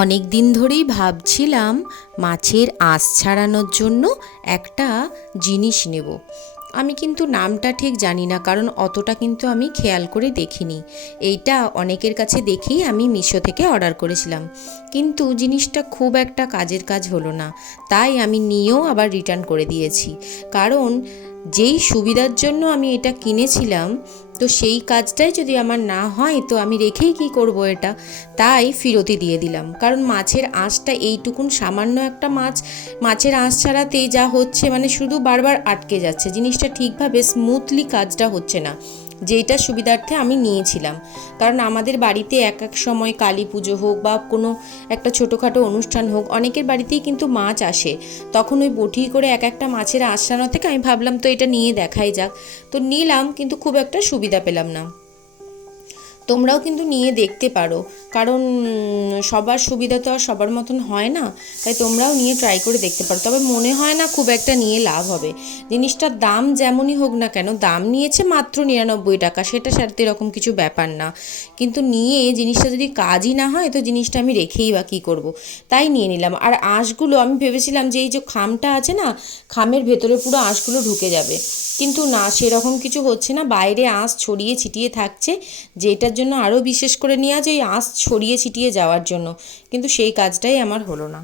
অনেক দিন ধরেই ভাবছিলাম মাছের আঁশ ছাড়ানোর জন্য একটা জিনিস নেব। আমি কিন্তু নামটা ঠিক জানি না, কারণ অতটা কিন্তু আমি খেয়াল করে দেখিনি। এইটা অনেকের কাছে দেখেই আমি মিশো থেকে অর্ডার করেছিলাম, কিন্তু জিনিসটা খুব একটা কাজের কাজ হলো না। তাই আমি নিয়েও আবার রিটার্ন করে দিয়েছি, কারণ যেই সুবিধার জন্য আমি এটা কিনেছিলাম, তো সেই কাজটাই যদি আমার না হয় তো আমি রেখেই কি করব এটা। তাই ফেরতই দিয়ে দিলাম, কারণ মাছের আঁশটা এইটুকুন সামান্য একটা মাছের আঁশ ছাড়াতেই যা হচ্ছে, মানে শুধু বারবার আটকে যাচ্ছে, জিনিসটা ঠিকভাবে স্মুথলি কাজটা হচ্ছে না, যেইটা সুবিধার্থে আমি নিয়েছিলাম। কারণ আমাদের বাড়িতে এক এক সময় কালী পুজো হোক বা কোনো একটা ছোটোখাটো অনুষ্ঠান হোক, অনেকের বাড়িতেই কিন্তু মাছ আসে, তখন ওই বটি করে এক একটা মাছের আঁশ ছাড়ানো থেকে আমি ভাবলাম তো এটা নিয়ে দেখাই যাক। তো নিলাম, কিন্তু খুব একটা সুবিধা পেলাম না। তোমরাও কিন্তু নিয়ে দেখতে পারো, কারণ সবার সুবিধা তো আর সবার মতন হয় না। তাই তোমরাও নিয়ে ট্রাই করে দেখতে পারো, তবে মনে হয় না খুব একটা নিয়ে লাভ হবে। জিনিসটার দাম যেমনই হোক না কেন, দাম নিয়েছে মাত্র 99 টাকা, সেটা সাথে এরকম কিছু ব্যাপার না। কিন্তু নিয়ে জিনিসটা যদি কাজই না হয় তো জিনিসটা আমি রেখেই বা কী করবো। তাই নিয়ে নিলাম। আর আঁশগুলো আমি ভেবেছিলাম যে এই যে খামটা আছে না, খামের ভেতরে পুরো আঁশগুলো ঢুকে যাবে, কিন্তু না, সেরকম কিছু হচ্ছে না, বাইরে আঁশ ছড়িয়ে ছিটিয়ে থাকছে। যেটার জন্য আরও বিশেষ করে নেওয়া যে এই আঁশ ছড়িয়ে ছিটিয়ে যাওয়ার জন্য, কিন্তু সেই কাজটাই আমার হলো না।